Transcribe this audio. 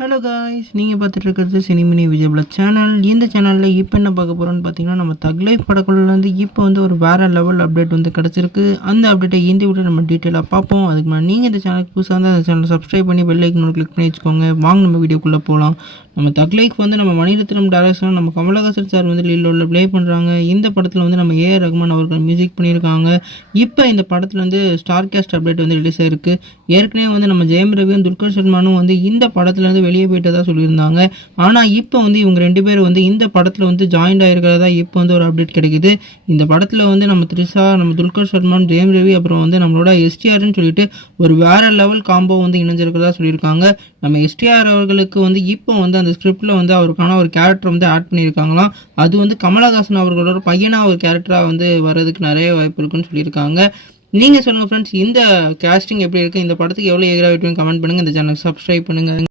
Hello guys, நீங்கள் பார்த்துட்டு இருக்கிறது சினிமினி விஜயபுல சேனல். இந்த சேனலில் இப்போ என்ன பார்க்க போகிறோன்னு பார்த்தீங்கன்னா, நம்ம தக் லைஃப் படக்குள்ளேருந்து இப்போ வந்து ஒரு வேறு லெவல் அப்டேட் வந்து கிடச்சிருக்கு. அந்த அப்டேட்டை இந்த வீடியோ நம்ம டீட்டெயிலாக பார்ப்போம். அதுக்கு முன்னாடி நீங்கள் இந்த சேனலுக்கு புதுசாக இருந்தால் அந்த சேனலை சப்ஸ்கிரைப் பண்ணி பெல் ஐக்கன் கிளிக் பண்ணி வச்சுக்கோங்க. வாங்க நம்ம வீடியோக்குள்ளே போகலாம். நம்ம தக் லைஃப் வந்து நம்ம மணிரத்னம் டைரக்ஷன், நம்ம கமலஹாசன் சார் வந்து லீலோவில் ப்ளே பண்ணுறாங்க. இந்த படத்தில் வந்து நம்ம ஏஆர் ரஹ்மான் அவர்கள் மியூசிக் பண்ணியிருக்காங்க. இப்போ இந்த படத்தில் வந்து ஸ்டார் கேஸ்ட் அப்டேட் வந்து ரிலீஸ் ஆயிருக்கு. ஏற்கனவே வந்து நம்ம ஜெயம் ரவியும் துல்கர் சல்மானும் வந்து இந்த படத்துலேருந்து வெளியே போயிட்டதா சொல்லியிருந்தாங்க. ஆனால் இப்போ வந்து இவங்க 2 பேர் வந்து இந்த படத்தில் வந்து ஜாயின்ட் ஆகிருக்கிறதா இப்போ வந்து ஒரு அப்டேட் கிடைக்குது. இந்த படத்தில் வந்து நம்ம த்ரிஷா, நம்ம துல்கர் சல்மான், ஜெயம் ரவி, அப்புறம் வந்து நம்மளோட எஸ்டிஆர்னு சொல்லிட்டு ஒரு வேறு லெவல் காம்போ வந்து இணைஞ்சிருக்கிறதா சொல்லியிருக்காங்க. நம்ம எஸ்டிஆர் அவர்களுக்கு வந்து இப்போ வந்து அந்த ஸ்கிரிப்டில் வந்து அவருக்கான ஒரு கேரக்டர் வந்து ஆட் பண்ணியிருக்காங்களாம். அது வந்து கமலஹாசன் அவர்களோட பையனாக ஒரு கேரக்டராக வந்து வர்றதுக்கு நிறைய வாய்ப்பு இருக்குன்னு சொல்லியிருக்காங்க. நீங்கள் சொல்லுங்கள் ஃப்ரெண்ட்ஸ், இந்த கேஸ்டிங் எப்படி இருக்குது, இந்த படத்துக்கு எவ்வளோ எகரா வெயிட்டுன்னு கமெண்ட் பண்ணுங்கள். இந்த சேனலுக்கு சப்ஸ்கிரைப் பண்ணுங்கள்.